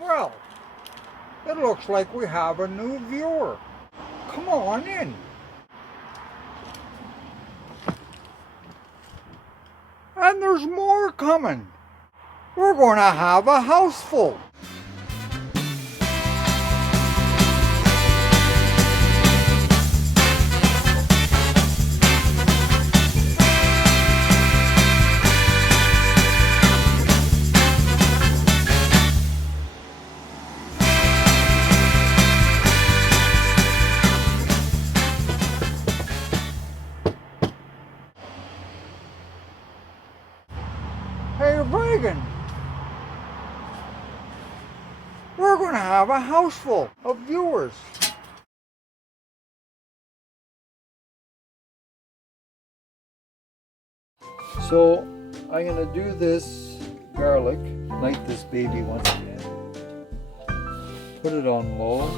Well, it looks like we have a new viewer. Come on in. And there's more coming. We're going to have a house full. Hey, Reagan, we're going to have a house full of viewers. So I'm going to do this garlic, light this baby once again, put it on low.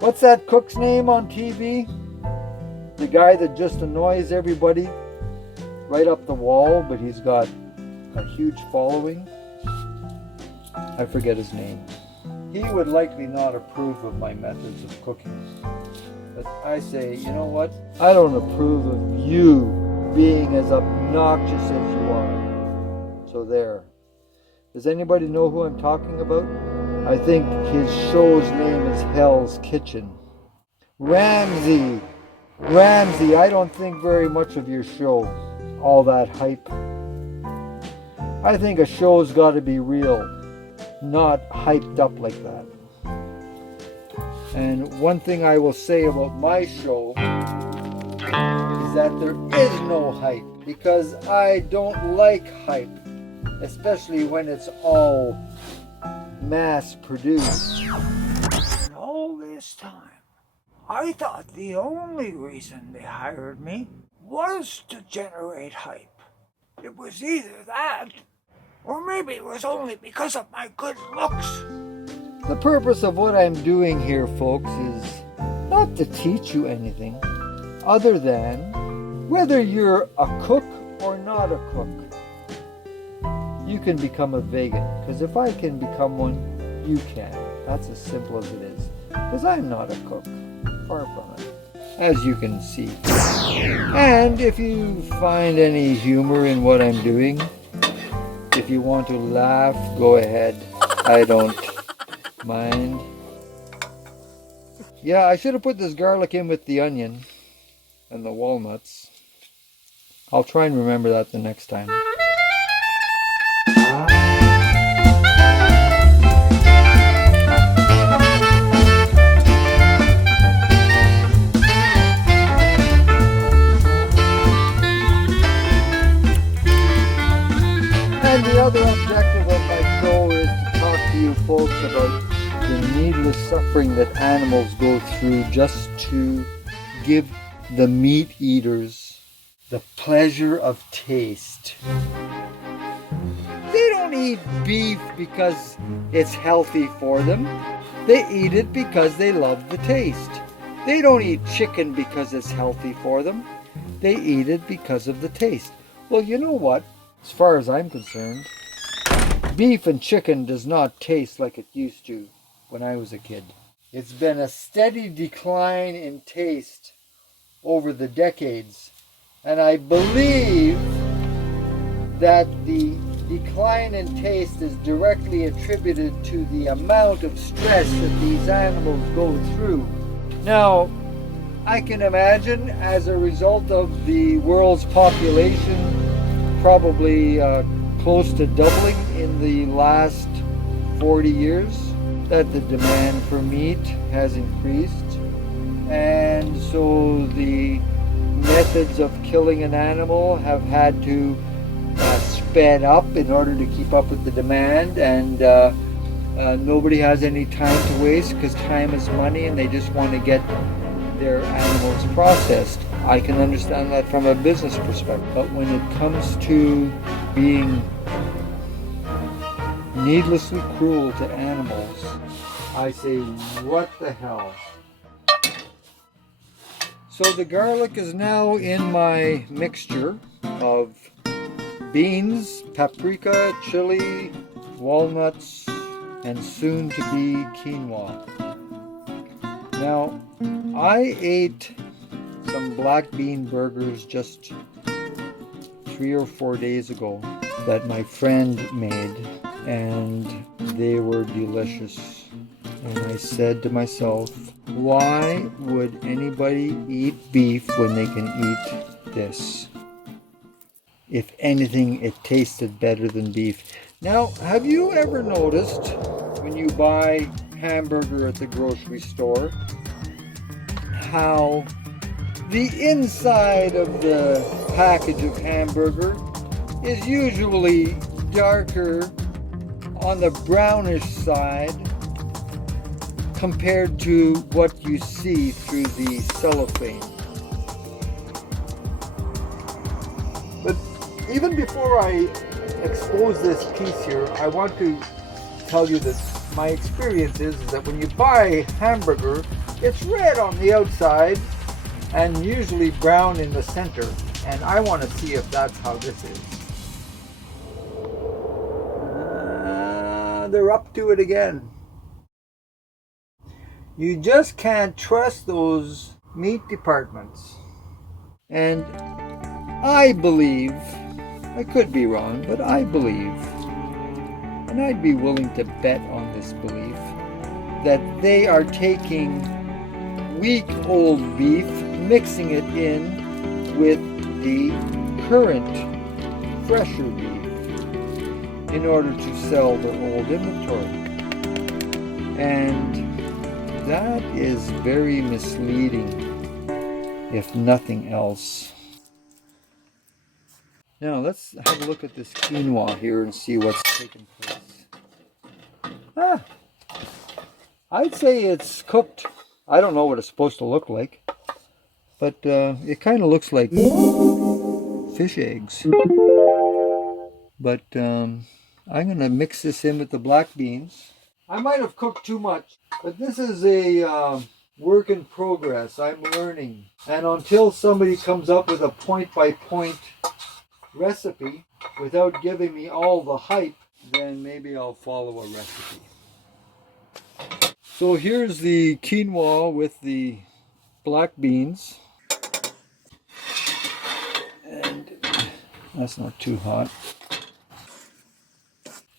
What's that cook's name on TV? The guy that just annoys everybody right up the wall, but he's got a huge following. I forget his name. He would likely not approve of my methods of cooking. But I say, you know what? I don't approve of you being as obnoxious as you are. So there. Does anybody know who I'm talking about? I think his show's name is Hell's Kitchen. Ramsey! Ramsey, I don't think very much of your show. All that hype. I think a show's got to be real, not hyped up like that. And one thing I will say about my show is that there is no hype, because I don't like hype, especially when it's all mass produced. And all this time, I thought the only reason they hired me was to generate hype. It was either that, or maybe it was only because of my good looks. The purpose of what I'm doing here, folks, is not to teach you anything other than whether you're a cook or not a cook, you can become a vegan. Because if I can become one, you can. That's as simple as it is. Because I'm not a cook. Far from it. As you can see. And if you find any humor in what I'm doing, if you want to laugh, go ahead. I don't mind. Yeah, I should have put this garlic in with the onion and the walnuts. I'll try and remember that the next time. And the other objective of my show is to talk to you folks about the needless suffering that animals go through just to give the meat eaters the pleasure of taste. They don't eat beef because it's healthy for them. They eat it because they love the taste. They don't eat chicken because it's healthy for them. They eat it because of the taste. Well, you know what? As far as I'm concerned, beef and chicken does not taste like it used to when I was a kid. It's been a steady decline in taste over the decades. And I believe that the decline in taste is directly attributed to the amount of stress that these animals go through. Now, I can imagine as a result of the world's population probably close to doubling in the last 40 years, that the demand for meat has increased. And so the methods of killing an animal have had to sped up in order to keep up with the demand, and nobody has any time to waste because time is money and they just want to get their animals processed. I can understand that from a business perspective. But when it comes to being needlessly cruel to animals, I say, what the hell? So the garlic is now in my mixture of beans, paprika, chili, walnuts, and soon to be quinoa. Now, I ate some black bean burgers just 3 or 4 days ago that my friend made, and they were delicious. And I said to myself, why would anybody eat beef when they can eat this? If anything, it tasted better than beef. Now, have you ever noticed when you buy hamburger at the grocery store how the inside of the package of hamburger is usually darker on the brownish side compared to what you see through the cellophane? But even before I expose this piece here, I want to tell you that my experience is that when you buy hamburger, it's red on the outside and usually brown in the center. And I want to see if that's how this is. They're up to it again. You just can't trust those meat departments. And I believe, I could be wrong, but I believe, and I'd be willing to bet on this belief, that they are taking week-old beef, mixing it in with the current, fresher beef in order to sell their old inventory. And that is very misleading, if nothing else. Now let's have a look at this quinoa here and see what's taking place. I'd say it's cooked. I don't know what it's supposed to look like, but it kind of looks like fish eggs. But I'm going to mix this in with the black beans. I might have cooked too much, but this is a work in progress. I'm learning. And until somebody comes up with a point-by-point recipe without giving me all the hype, then maybe I'll follow a recipe. So here's the quinoa with the black beans. And that's not too hot.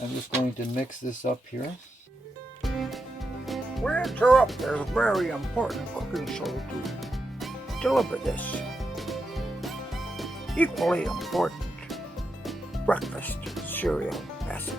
I'm just going to mix this up here. We interrupt this very important cooking show to deliver this equally important breakfast cereal message.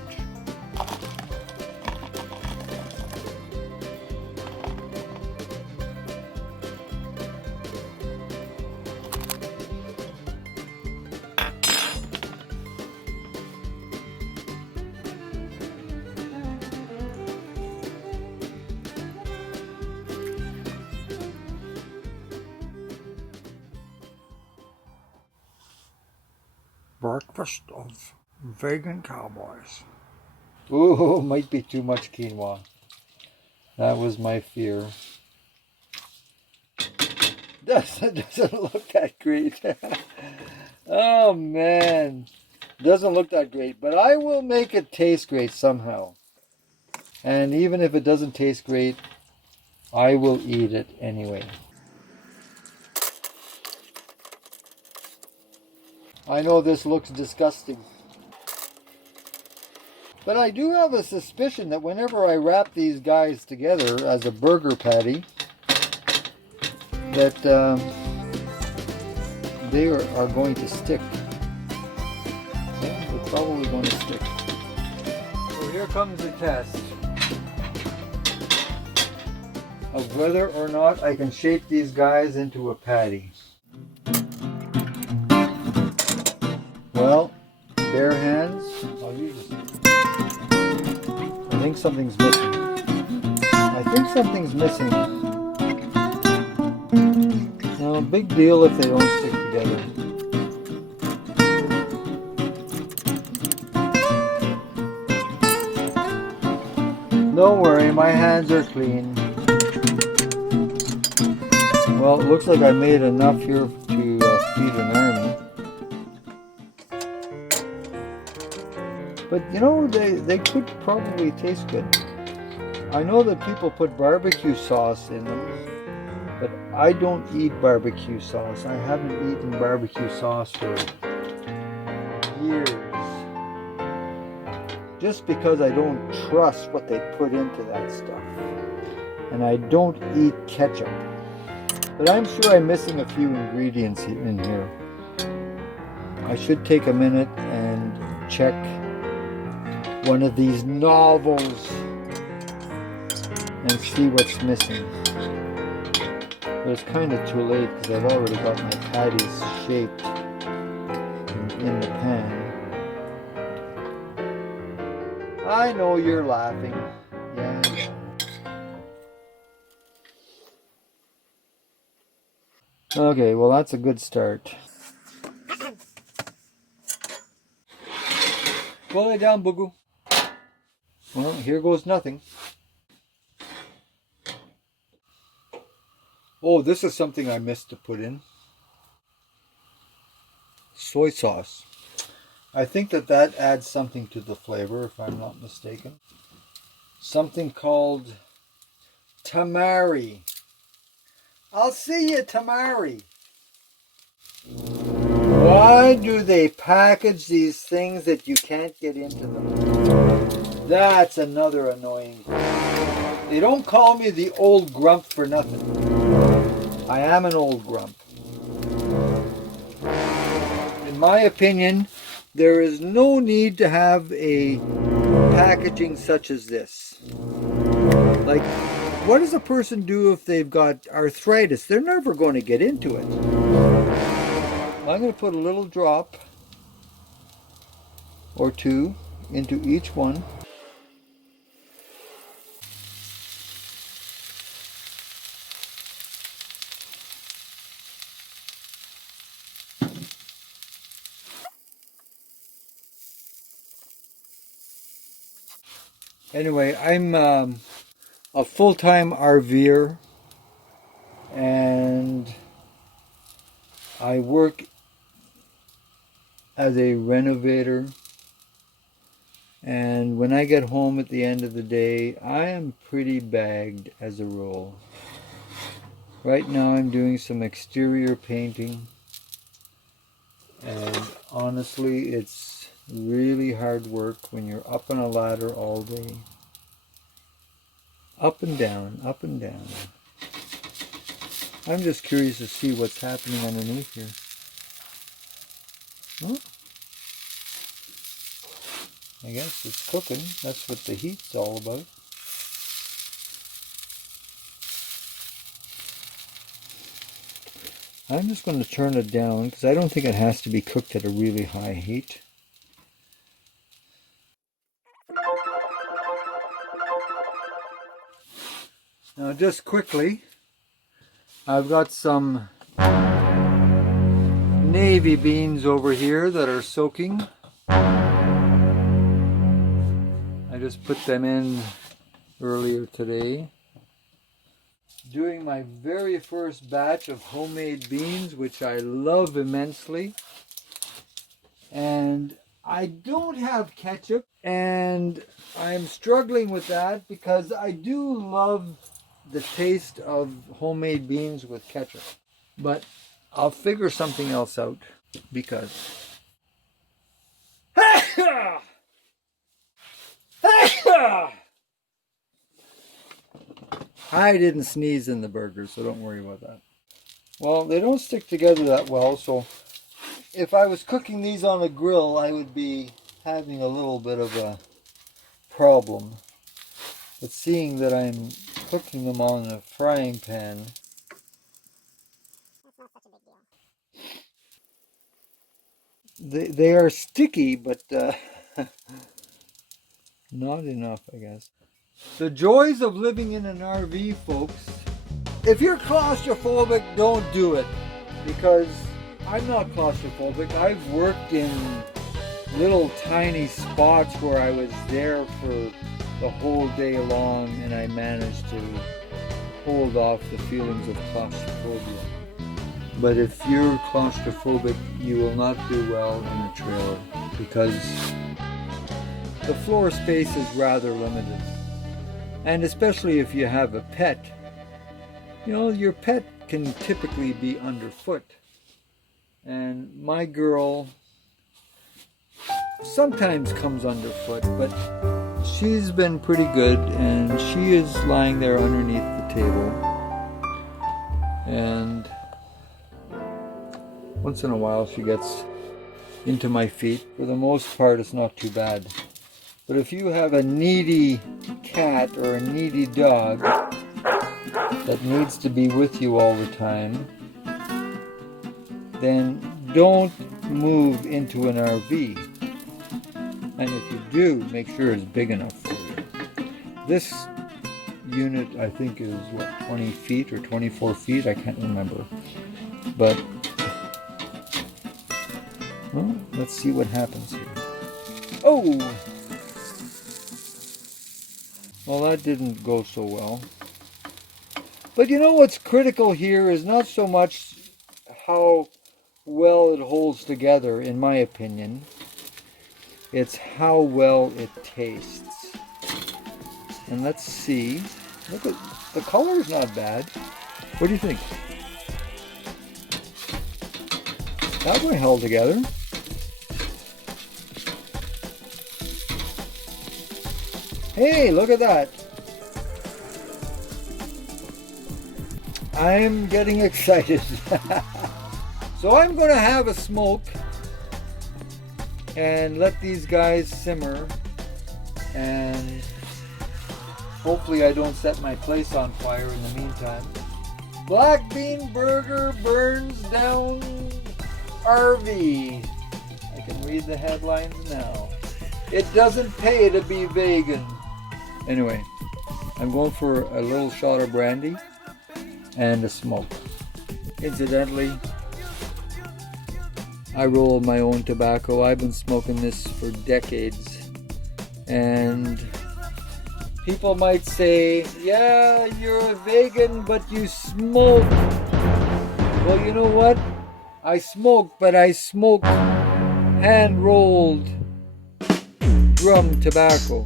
Breakfast of vegan cowboys. Ooh, might be too much quinoa. That was my fear. Doesn't look that great. Oh man, doesn't look that great, but I will make it taste great somehow. And even if it doesn't taste great, I will eat it anyway. I know this looks disgusting, but I do have a suspicion that whenever I wrap these guys together as a burger patty, that they are going to stick. Yeah, they're probably going to stick. So here comes the test of whether or not I can shape these guys into a patty. Well, bare hands, I'll use it. I think something's missing. No, No big deal if they don't stick together. Don't worry, my hands are clean. Well, it looks like I made enough here to feed an army. But you know, they could probably taste good. I know that people put barbecue sauce in them, but I don't eat barbecue sauce. I haven't eaten barbecue sauce for years. Just because I don't trust what they put into that stuff. And I don't eat ketchup. But I'm sure I'm missing a few ingredients in here. I should take a minute and check one of these novels and see what's missing. But it's kind of too late because I've already got my patties shaped in the pan. I know you're laughing. Yeah. Okay, well that's a good start. Go lay down, Boo-Goo. Well, here goes nothing. Oh, this is something I missed to put in. Soy sauce. I think that adds something to the flavor, if I'm not mistaken. Something called tamari. I'll see you, tamari. Why do they package these things that you can't get into them? That's another annoying thing. They don't call me the old grump for nothing. I am an old grump. In my opinion, there is no need to have a packaging such as this. Like, what does a person do if they've got arthritis? They're never going to get into it. I'm going to put a little drop or two into each one. Anyway, I'm a full-time RVer, and I work as a renovator, and when I get home at the end of the day, I am pretty bagged as a rule. Right now I'm doing some exterior painting, and honestly it's really hard work when you're up on a ladder all day. Up and down, up and down. I'm just curious to see what's happening underneath here. Huh? I guess it's cooking. That's what the heat's all about. I'm just going to turn it down because I don't think it has to be cooked at a really high heat. Now just quickly, I've got some navy beans over here that are soaking. I just put them in earlier today. Doing my very first batch of homemade beans, which I love immensely. And I don't have ketchup, and I'm struggling with that because I do love the taste of homemade beans with ketchup. But I'll figure something else out because I didn't sneeze in the burger, so don't worry about that. Well, they don't stick together that well, so if I was cooking these on a grill, I would be having a little bit of a problem. But seeing that I'm cooking them on a frying pan, they are sticky, but not enough, I guess. The joys of living in an RV, folks. If you're claustrophobic, don't do it. because I'm not claustrophobic. I've worked in little tiny spots where I was there for the whole day long, and I managed to hold off the feelings of claustrophobia. But if you're claustrophobic, you will not do well in a trailer because the floor space is rather limited. And especially if you have a pet, you know, your pet can typically be underfoot. And my girl sometimes comes underfoot, but she's been pretty good, and she is lying there underneath the table. And once in a while she gets into my feet. For the most part, it's not too bad. But if you have a needy cat or a needy dog that needs to be with you all the time, then don't move into an RV. And if you do, make sure it's big enough for you. This unit, I think, is 20 feet or 24 feet? I can't remember. But, well, let's see what happens here. Oh! Well, that didn't go so well. But you know what's critical here is not so much how well it holds together, in my opinion. It's how well it tastes. And let's see. Look at the color's not bad. What do you think? That one held together. Hey, look at that. I'm getting excited. So I'm going to have a smoke and let these guys simmer, and hopefully I don't set my place on fire in the meantime. Black bean burger burns down RV. I can read the headlines now. It doesn't pay to be vegan. Anyway, I'm going for a little shot of brandy and a smoke. Incidentally, I roll my own tobacco. I've been smoking this for decades. And people might say, yeah, you're a vegan, but you smoke. Well, you know what? I smoke, but I smoke hand-rolled drum tobacco.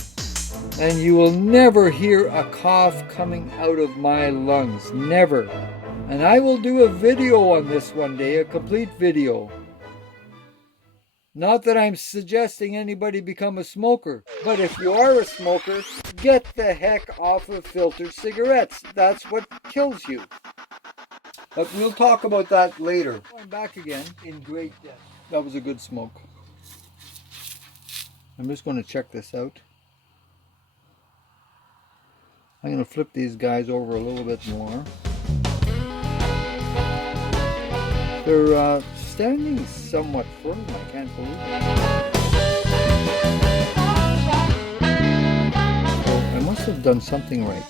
And you will never hear a cough coming out of my lungs. Never. And I will do a video on this one day, a complete video. Not that I'm suggesting anybody become a smoker, but if you are a smoker, get the heck off of filtered cigarettes. That's what kills you. But we'll talk about that later. I'm back again in great depth. That was a good smoke. I'm just going to check this out. I'm going to flip these guys over a little bit more. They're standing somewhat firm, I can't believe it. So I must have done something right.